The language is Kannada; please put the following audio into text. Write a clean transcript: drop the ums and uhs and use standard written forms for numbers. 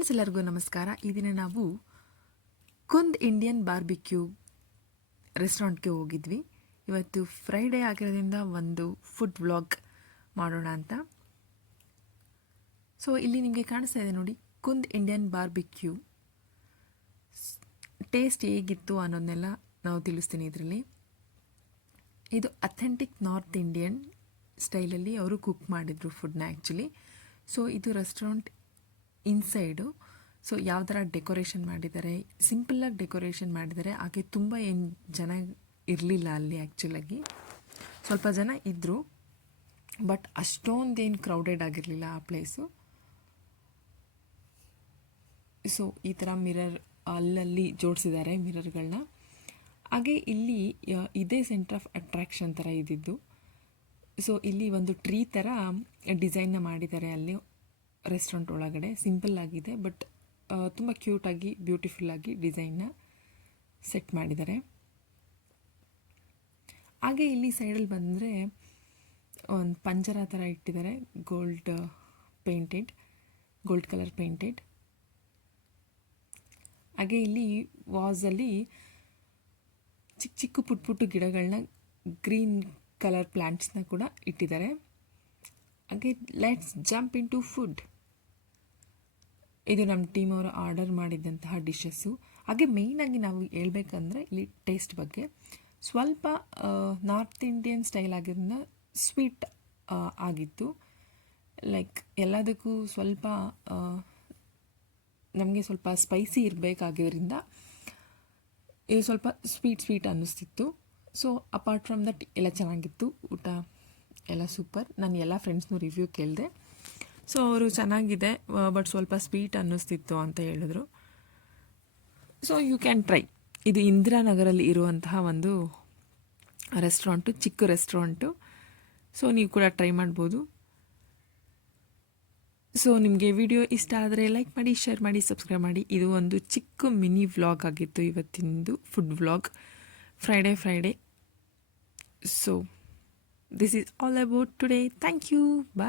ಫ್ರೆಂಡ್ಸ್ ಎಲ್ಲರಿಗೂ ನಮಸ್ಕಾರ. ಈ ದಿನ ನಾವು ಕುಂದ್ ಇಂಡಿಯನ್ ಬಾರ್ಬಿಕ್ಯೂ ರೆಸ್ಟೋರೆಂಟ್ಗೆ ಹೋಗಿದ್ವಿ. ಇವತ್ತು ಫ್ರೈಡೇ ಆಗಿರೋದ್ರಿಂದ ಒಂದು ಫುಡ್ ವ್ಲಾಗ್ ಮಾಡೋಣ ಅಂತ. ಸೊ ಇಲ್ಲಿ ನಿಮಗೆ ಕಾಣಿಸ್ತಾ ಇದೆ ನೋಡಿ, ಕುಂದ್ ಇಂಡಿಯನ್ ಬಾರ್ಬಿಕ್ಯೂ. ಟೇಸ್ಟ್ ಹೇಗಿತ್ತು ಅನ್ನೋದನ್ನೆಲ್ಲ ನಾವು ತಿಳಿಸ್ತೀನಿ ಇದರಲ್ಲಿ. ಇದು ಅಥೆಂಟಿಕ್ ನಾರ್ತ್ ಇಂಡಿಯನ್ ಸ್ಟೈಲಲ್ಲಿ ಅವರು ಕುಕ್ ಮಾಡಿದರು ಫುಡ್ನ ಆ್ಯಕ್ಚುಲಿ. ಸೊ ಇದು ರೆಸ್ಟೋರೆಂಟ್ ಇನ್ಸೈಡು. ಸೊ ಯಾವ ಥರ ಡೆಕೋರೇಷನ್ ಮಾಡಿದ್ದಾರೆ, ಸಿಂಪಲ್ಲಾಗಿ ಡೆಕೋರೇಷನ್ ಮಾಡಿದ್ದಾರೆ. ಹಾಗೆ ತುಂಬ ಏನು ಜನ ಇರಲಿಲ್ಲ ಅಲ್ಲಿ. ಆ್ಯಕ್ಚುಲಾಗಿ ಸ್ವಲ್ಪ ಜನ ಇದ್ದರು, ಬಟ್ ಅಷ್ಟೊಂದೇನು ಕ್ರೌಡೆಡ್ ಆಗಿರಲಿಲ್ಲ ಆ ಪ್ಲೇಸು. ಸೊ ಈ ಥರ ಮಿರರ್ ಅಲ್ಲಲ್ಲಿ ಜೋಡಿಸಿದ್ದಾರೆ ಮಿರರ್ಗಳನ್ನ. ಹಾಗೆ ಇಲ್ಲಿ ಇದೇ ಸೆಂಟರ್ ಆಫ್ ಅಟ್ರಾಕ್ಷನ್ ಥರ ಇದ್ದಿದ್ದು. ಸೊ ಇಲ್ಲಿ ಒಂದು ಟ್ರೀ ಥರ ಡಿಸೈನ್ನ ಮಾಡಿದ್ದಾರೆ ಅಲ್ಲಿ ರೆಸ್ಟೋರೆಂಟ್ ಒಳಗಡೆ. ಸಿಂಪಲ್ ಆಗಿದೆ, ಬಟ್ ತುಂಬ ಕ್ಯೂಟಾಗಿ ಬ್ಯೂಟಿಫುಲ್ಲಾಗಿ ಡಿಸೈನ್ನ ಸೆಟ್ ಮಾಡಿದ್ದಾರೆ. ಹಾಗೆ ಇಲ್ಲಿ ಸೈಡಲ್ಲಿ ಬಂದರೆ ಒಂದು ಪಂಜರ ಥರ ಇಟ್ಟಿದ್ದಾರೆ, ಗೋಲ್ಡ್ ಕಲರ್ ಪೇಂಟೆಡ್. ಹಾಗೆ ಇಲ್ಲಿ ವಾಸಲ್ಲಿ ಚಿಕ್ಕ ಚಿಕ್ಕ ಪುಟ್ಟ ಪುಟ್ಟ ಗಿಡಗಳನ್ನ, ಗ್ರೀನ್ ಕಲರ್ ಪ್ಲ್ಯಾಂಟ್ಸ್ನ ಕೂಡ ಇಟ್ಟಿದ್ದಾರೆ. ಹಾಗೆ let's jump into food. ಇದು ನಮ್ಮ ಟೀಮ್ ಅವರು ಆರ್ಡರ್ ಮಾಡಿದ್ದಂತಹ ಡಿಶಸ್ಸು. ಹಾಗೆ ಮೇಯ್ನಾಗಿ ನಾವು ಹೇಳ್ಬೇಕಂದ್ರೆ ಇಲ್ಲಿ ಟೇಸ್ಟ್ ಬಗ್ಗೆ ಸ್ವಲ್ಪ ನಾರ್ತ್ ಇಂಡಿಯನ್ ಸ್ಟೈಲ್ ಆಗಿರೋದ್ರಿಂದ ಸ್ವೀಟ್ ಆಗಿತ್ತು. ಲೈಕ್ ಎಲ್ಲದಕ್ಕೂ ಸ್ವಲ್ಪ ನಮಗೆ ಸ್ವಲ್ಪ ಸ್ಪೈಸಿ ಇರಬೇಕಾಗಿದ್ದರಿಂದ ಇದು ಸ್ವಲ್ಪ ಸ್ವೀಟ್ ಅನ್ನಿಸ್ತಿತ್ತು. ಸೊ ಅಪಾರ್ಟ್ ಫ್ರಮ್ ದಟ್ ಎಲ್ಲ ಚೆನ್ನಾಗಿತ್ತು, ಊಟ ಎಲ್ಲ ಸೂಪರ್. ನಾನು ಎಲ್ಲ ಫ್ರೆಂಡ್ಸ್ನೂ ರಿವ್ಯೂ ಕೇಳಿದೆ. ಸೊ ಅವರು ಚೆನ್ನಾಗಿದೆ, ಬಟ್ ಸ್ವಲ್ಪ ಸ್ವೀಟ್ ಅನ್ನಿಸ್ತಿತ್ತು ಅಂತ ಹೇಳಿದ್ರು. So you can try. ಇದು ಇಂದಿರಾನಗರಲ್ಲಿ ಇರುವಂತಹ ಒಂದು ರೆಸ್ಟೋರೆಂಟು, ಚಿಕ್ಕ ರೆಸ್ಟೋರೆಂಟು. ಸೊ ನೀವು ಕೂಡ ಟ್ರೈ ಮಾಡ್ಬೋದು. ಸೊ ನಿಮಗೆ ವಿಡಿಯೋ ಇಷ್ಟ ಆದರೆ ಲೈಕ್ ಮಾಡಿ, ಶೇರ್ ಮಾಡಿ, ಸಬ್ಸ್ಕ್ರೈಬ್ ಮಾಡಿ. ಇದು ಒಂದು ಚಿಕ್ಕ ಮಿನಿ ವ್ಲಾಗ್ ಆಗಿತ್ತು ಇವತ್ತಿಂದು, food vlog, Friday. So this is all about today. Thank you. Bye.